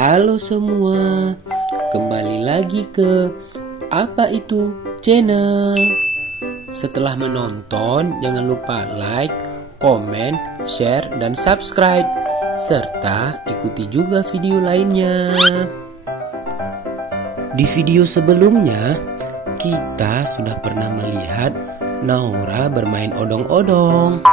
Halo semua, kembali lagi ke Apa Itu Channel. Setelah menonton, jangan lupa like, komen, share, dan subscribe. Serta ikuti juga video lainnya. Di video sebelumnya, kita sudah pernah melihat Naura bermain odong-odong.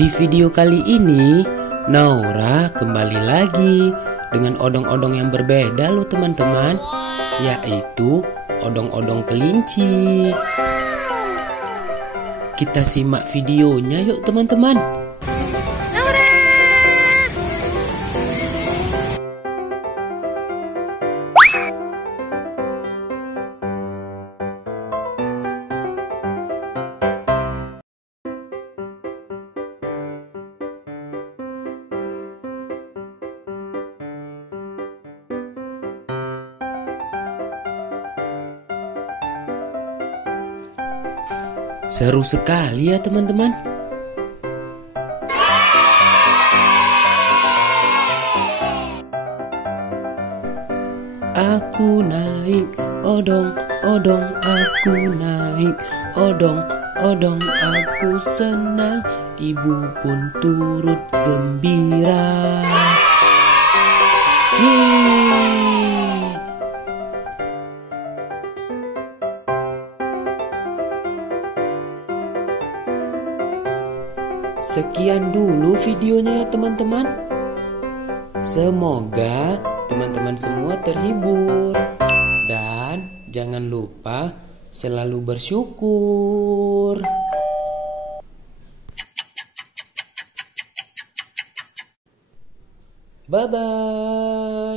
Di video kali ini, Naura kembali lagi dengan odong-odong yang berbeda loh teman-teman, yaitu odong-odong kelinci. Kita simak videonya yuk teman-teman. Seru sekali ya teman-teman. Aku naik odong-odong, aku naik odong-odong, aku senang, ibu pun turut gembira. Yeay. Sekian dulu videonya ya teman-teman. Semoga teman-teman semua terhibur. Dan jangan lupa selalu bersyukur. Bye-bye.